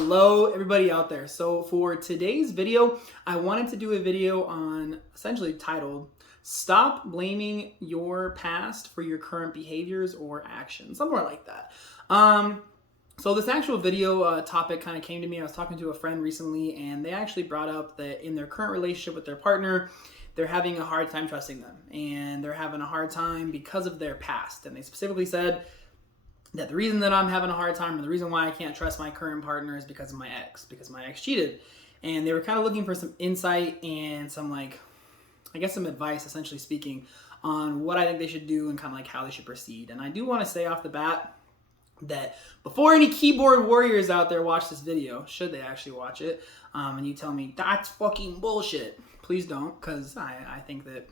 Hello everybody out there. So for today's video, I wanted to do a video on essentially titled Stop Blaming Your Past for Your Current Behaviors or Actions, somewhere like that. So this actual video topic kind of came to me. I was talking to a friend recently and they actually brought up that in their current relationship with their partner, they're having a hard time trusting them and they're having a hard time because of their past. And they specifically said that the reason that I'm having a hard time, or the reason why I can't trust my current partner, is because of my ex, because my ex cheated. And they were kind of looking for some insight and some some advice, essentially speaking, on what I think they should do and kind of like how they should proceed. And I do want to say off the bat that before any keyboard warriors out there watch this video, should they actually watch it, and you tell me that's fucking bullshit, please don't, because I think that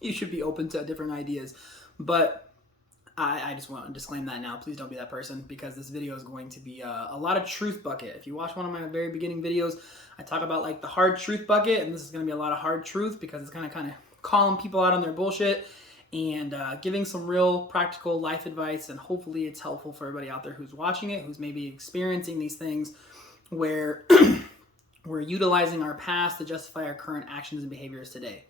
you should be open to different ideas. But I just want to disclaim that now. Please don't be that person, because this video is going to be a lot of truth bucket. If you watch one of my very beginning videos, I talk about like the hard truth bucket, and this is going to be a lot of hard truth because it's going to kind of calling people out on their bullshit and giving some real practical life advice, and hopefully it's helpful for everybody out there who's watching it, who's maybe experiencing these things where we're utilizing our past to justify our current actions and behaviors today.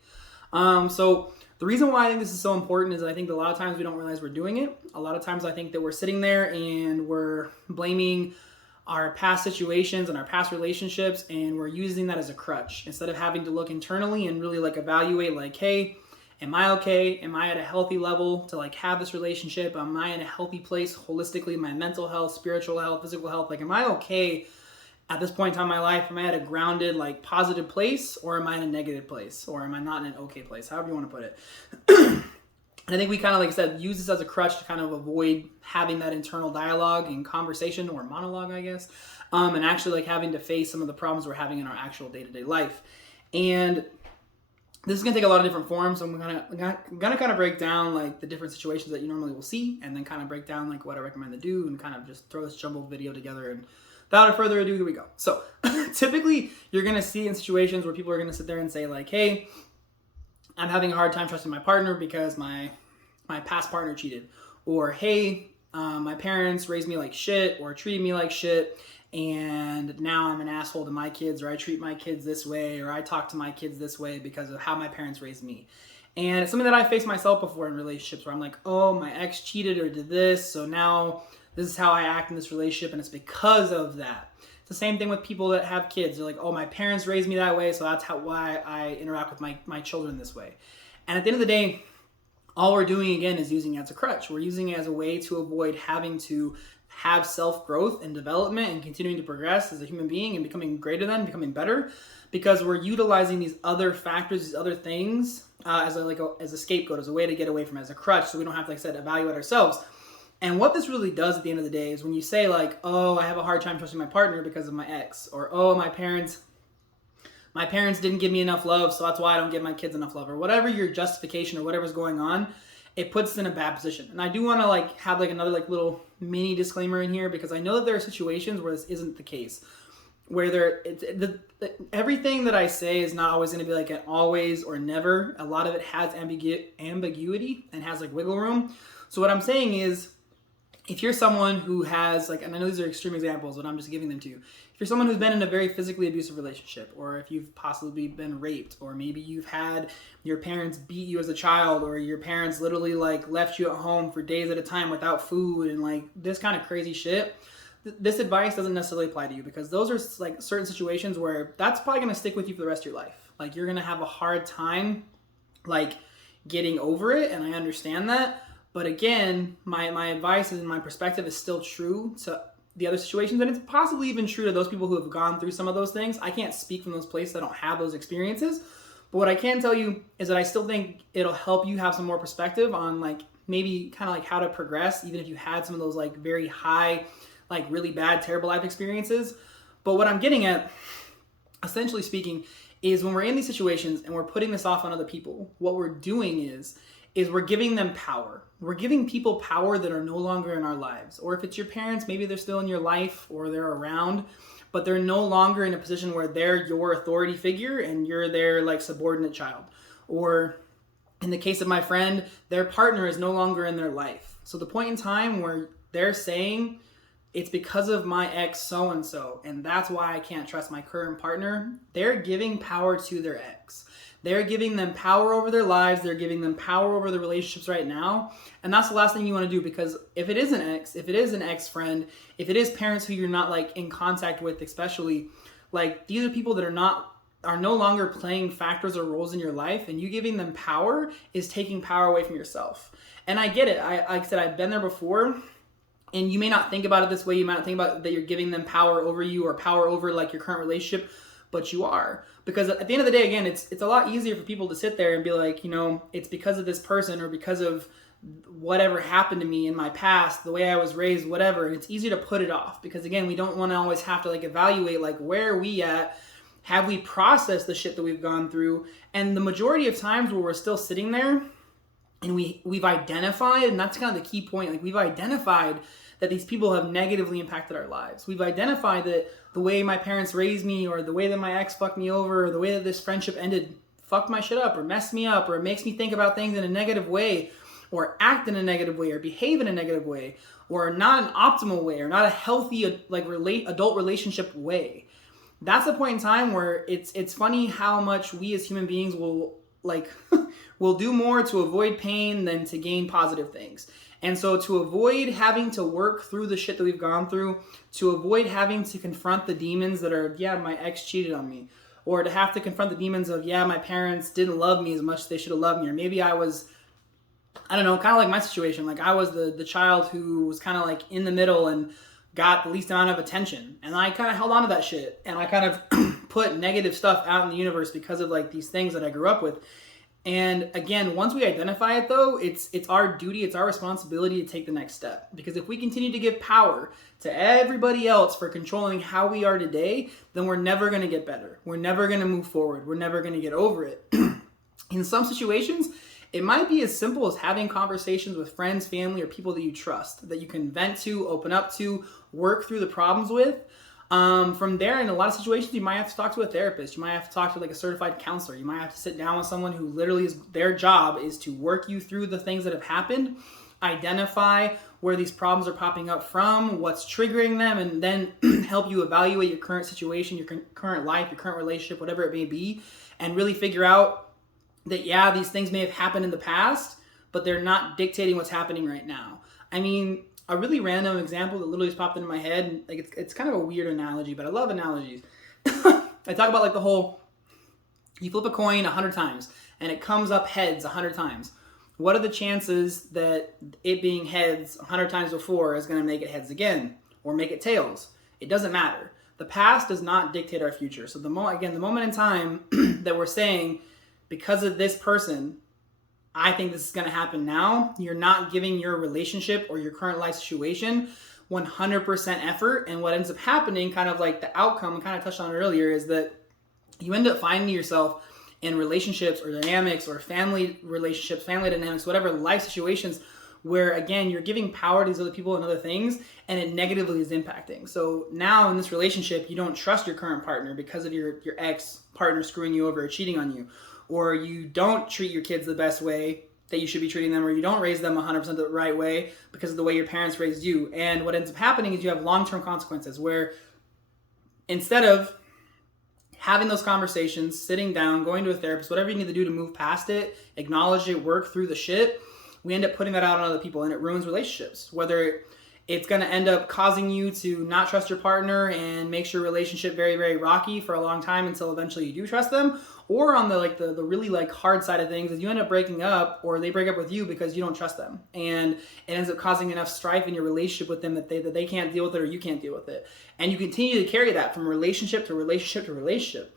So the reason why I think this is so important is I think a lot of times we don't realize we're doing it. A lot of times I think that we're sitting there and we're blaming our past situations and our past relationships, and we're using that as a crutch instead of having to look internally and really like evaluate like, hey, am I okay? Am I at a healthy level to like have this relationship? Am I in a healthy place holistically, my mental health, spiritual health, physical health? Like, am I okay at this point in time in my life? Am I at a grounded, like positive place, or am I in a negative place, or am I not in an okay place? However you want to put it. And I think we kind of, like I said, use this as a crutch to kind of avoid having that internal dialogue and conversation, or monologue, I guess, and actually like having to face some of the problems we're having in our actual day-to-day life. And this is going to take a lot of different forms. So I'm gonna kind of break down like the different situations that you normally will see, and then kind of break down like what I recommend to do, and kind of just throw this jumbled video together. And without further ado, here we go. So typically you're going to see in situations where people are going to sit there and say like, hey, I'm having a hard time trusting my partner because my past partner cheated. Or, hey, my parents raised me like shit or treated me like shit, and now I'm an asshole to my kids, or I treat my kids this way, or I talk to my kids this way because of how my parents raised me. And it's something that I faced myself before in relationships where I'm like, oh, my ex cheated or did this, so now this is how I act in this relationship, and it's because of that. It's the same thing with people that have kids. They're like, oh, my parents raised me that way, so that's why I interact with my children this way. And at the end of the day, all we're doing, again, is using it as a crutch. We're using it as a way to avoid having to have self-growth and development and continuing to progress as a human being and becoming greater than, becoming better, because we're utilizing these other factors, these other things as a scapegoat, as a way to get away from it, as a crutch, so we don't have to, like I said, evaluate ourselves. And what this really does at the end of the day is when you say like, oh, I have a hard time trusting my partner because of my ex, or oh, my parents didn't give me enough love, so that's why I don't give my kids enough love, or whatever your justification or whatever's going on, it puts us in a bad position. And I do want to like have like another like little mini disclaimer in here, because I know that there are situations where this isn't the case, where everything that I say is not always going to be like an always or never. A lot of it has ambiguity and has like wiggle room. So what I'm saying is, if you're someone who has, like, and I know these are extreme examples, but I'm just giving them to you. If you're someone who's been in a very physically abusive relationship, or if you've possibly been raped, or maybe you've had your parents beat you as a child, or your parents literally like left you at home for days at a time without food, and like this kind of crazy shit, this advice doesn't necessarily apply to you, because those are like certain situations where that's probably going to stick with you for the rest of your life. Like, you're going to have a hard time like getting over it, and I understand that. But again, my advice and my perspective is still true to the other situations, and it's possibly even true to those people who have gone through some of those things. I can't speak from those places. I don't have those experiences. But what I can tell you is that I still think it'll help you have some more perspective on like maybe kind of like how to progress, even if you had some of those like very high, like really bad, terrible life experiences. But what I'm getting at, essentially speaking, is when we're in these situations and we're putting this off on other people, what we're doing is we're giving them power. We're giving people power that are no longer in our lives. Or if it's your parents, maybe they're still in your life or they're around, but they're no longer in a position where they're your authority figure and you're their like subordinate child. Or in the case of my friend, their partner is no longer in their life. So the point in time where they're saying it's because of my ex so-and-so, and that's why I can't trust my current partner. They're giving power to their ex. They're giving them power over their lives. They're giving them power over the relationships right now. And that's the last thing you want to do, because if it is an ex, if it is an ex-friend, if it is parents who you're not like in contact with, especially, like these are people that are no longer playing factors or roles in your life, and you giving them power is taking power away from yourself. And I get it. Like I said, I've been there before. And you may not think about it this way. You might not think about that you're giving them power over you or power over like your current relationship, but you are. Because at the end of the day, again, it's a lot easier for people to sit there and be like, you know, it's because of this person or because of whatever happened to me in my past, the way I was raised, whatever. And it's easy to put it off because, again, we don't want to always have to like evaluate like where are we at? Have we processed the shit that we've gone through? And the majority of times where we're still sitting there and we've identified, and that's kind of the key point, like we've identified that these people have negatively impacted our lives. We've identified that the way my parents raised me, or the way that my ex fucked me over, or the way that this friendship ended fucked my shit up, or messed me up, or it makes me think about things in a negative way, or act in a negative way, or behave in a negative way, or not an optimal way, or not a healthy like adult relationship way. That's a point in time where it's funny how much we as human beings will like will do more to avoid pain than to gain positive things. And so to avoid having to work through the shit that we've gone through, to avoid having to confront the demons that are, yeah, my ex cheated on me, or to have to confront the demons of, yeah, my parents didn't love me as much as they should have loved me, or maybe I was, I don't know, kind of like my situation, like I was the child who was kind of like in the middle and got the least amount of attention, and I kind of held on to that shit, and I kind of put negative stuff out in the universe because of like these things that I grew up with. And again, once we identify it though, it's our duty, it's our responsibility to take the next step. Because if we continue to give power to everybody else for controlling how we are today, then we're never going to get better. We're never going to move forward. We're never going to get over it. In some situations, it might be as simple as having conversations with friends, family, or people that you trust, that you can vent to, open up to, work through the problems with. From there, in a lot of situations, you might have to talk to a therapist. You might have to talk to like a certified counselor. You might have to sit down with someone who literally is their job is to work you through the things that have happened, identify where these problems are popping up from, what's triggering them, and then help you evaluate your current situation, your current life, your current relationship, whatever it may be, and really figure out that, yeah, these things may have happened in the past, but they're not dictating what's happening right now. I mean, a really random example that literally just popped into my head, and like it's kind of a weird analogy, but I love analogies. I talk about like the whole, you flip a coin 100 times and it comes up heads 100 times. What are the chances that it being heads 100 times before is going to make it heads again or make it tails? It doesn't matter. The past does not dictate our future. So the moment in time that we're saying, because of this person, I think this is going to happen now, you're not giving your relationship or your current life situation 100% effort. And what ends up happening, kind of like the outcome, I kind of touched on it earlier, is that you end up finding yourself in relationships or dynamics or family relationships, family dynamics, whatever life situations where, again, you're giving power to these other people and other things, and it negatively is impacting. So now in this relationship, you don't trust your current partner because of your ex partner screwing you over or cheating on you. Or you don't treat your kids the best way that you should be treating them, or you don't raise them 100% the right way because of the way your parents raised you. And what ends up happening is you have long-term consequences where instead of having those conversations, sitting down, going to a therapist, whatever you need to do to move past it, acknowledge it, work through the shit, we end up putting that out on other people, and it ruins relationships. Whether it's going to end up causing you to not trust your partner and makes your relationship very, very rocky for a long time until eventually you do trust them, or on the really like hard side of things is you end up breaking up, or they break up with you because you don't trust them, and it ends up causing enough strife in your relationship with them that they can't deal with it, or you can't deal with it, and you continue to carry that from relationship to relationship to relationship.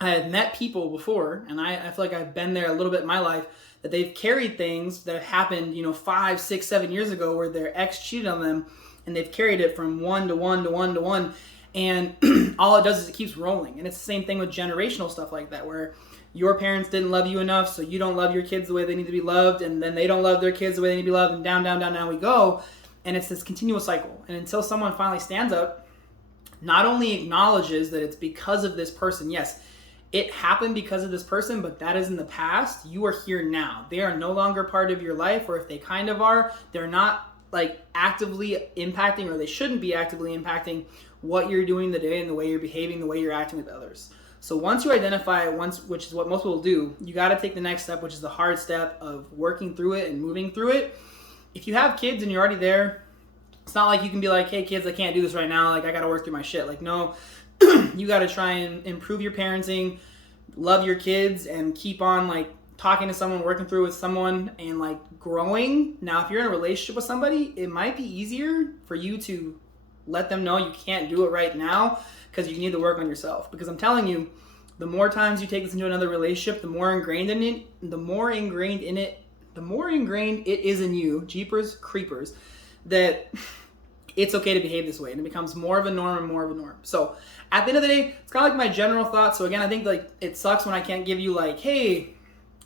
I have met people before, and I feel like I've been there a little bit in my life, that they've carried things that have happened, 5, 6, 7 years ago where their ex cheated on them, and they've carried it from one to one to one to one. And all it does is it keeps rolling. And it's the same thing with generational stuff like that, where your parents didn't love you enough, so you don't love your kids the way they need to be loved, and then they don't love their kids the way they need to be loved, and down, down, down, down we go. And it's this continual cycle. And until someone finally stands up, not only acknowledges that it's because of this person, yes, it happened because of this person, but that is in the past. You are here now. They are no longer part of your life, or if they kind of are, they're not like actively impacting, or they shouldn't be actively impacting what you're doing the day and the way you're behaving, the way you're acting with others. So once you identify it, which is what most people do, you got to take the next step, which is the hard step of working through it and moving through it. If you have kids and you're already there, it's not like you can be like, hey kids, I can't do this right now. Like I got to work through my shit. Like no, you got to try and improve your parenting, love your kids, and keep on like talking to someone, working through with someone, and like growing. Now, if you're in a relationship with somebody, it might be easier for you to let them know you can't do it right now because you need to work on yourself. Because I'm telling you, the more times you take this into another relationship, the more ingrained it is in you, jeepers creepers, that it's okay to behave this way, and it becomes more of a norm and more of a norm. So at the end of the day, it's kind of like my general thought. So again, I think like it sucks when I can't give you like, hey,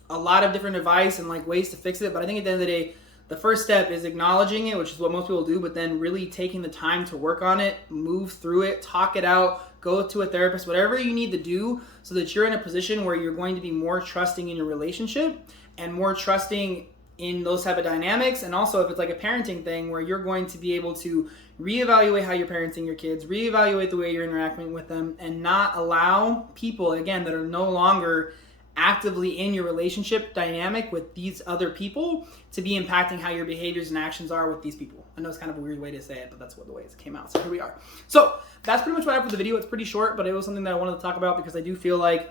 a lot of different advice and like ways to fix it. But I think at the end of the day, the first step is acknowledging it, which is what most people do, but then really taking the time to work on it, move through it, talk it out, go to a therapist, whatever you need to do so that you're in a position where you're going to be more trusting in your relationship and more trusting in those type of dynamics. And also if it's like a parenting thing where you're going to be able to reevaluate how you're parenting your kids, reevaluate the way you're interacting with them, and not allow people, again, that are no longer actively in your relationship dynamic with these other people to be impacting how your behaviors and actions are with these people. I know it's kind of a weird way to say it, but that's what the way it came out. So here we are. So that's pretty much what I have for the video. It's pretty short, but it was something that I wanted to talk about because I do feel like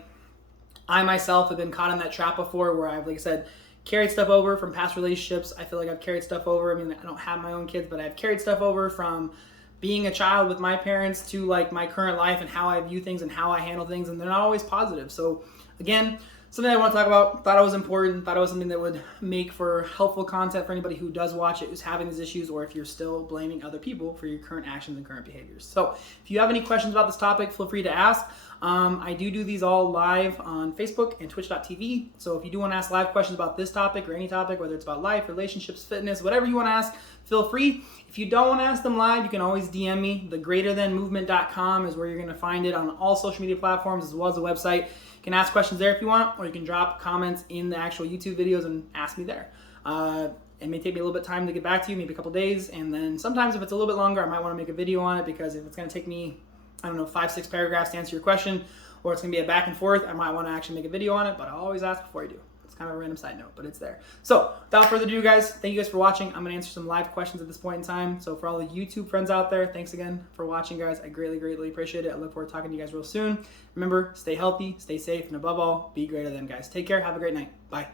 I myself have been caught in that trap before where I've, like I said, carried stuff over from past relationships. I feel like I've carried stuff over. I mean, I don't have my own kids, but I've carried stuff over from being a child with my parents to like my current life and how I view things and how I handle things, and they're not always positive. So again, something I want to talk about, thought it was important, thought it was something that would make for helpful content for anybody who does watch it, who's having these issues, or if you're still blaming other people for your current actions and current behaviors. So if you have any questions about this topic, feel free to ask. I do these all live on Facebook and twitch.tv. So if you do want to ask live questions about this topic or any topic, whether it's about life, relationships, fitness, whatever you want to ask, feel free. If you don't want to ask them live, you can always DM me. thegreaterthanmovement.com is where you're going to find it on all social media platforms as well as the website. You can ask questions there if you want, or you can drop comments in the actual YouTube videos and ask me there. It may take me a little bit of time to get back to you, maybe a couple days, and then sometimes if it's a little bit longer, I might want to make a video on it, because if it's going to take me, I don't know, 5-6 paragraphs to answer your question, or it's going to be a back and forth, I might want to actually make a video on it, but I'll always ask before I do. It's kind of a random side note, but it's there. So without further ado, guys, thank you guys for watching. I'm going to answer some live questions at this point in time. So for all the YouTube friends out there, thanks again for watching, guys. I greatly, greatly appreciate it. I look forward to talking to you guys real soon. Remember, stay healthy, stay safe, and above all, be greater than, guys. Take care. Have a great night. Bye.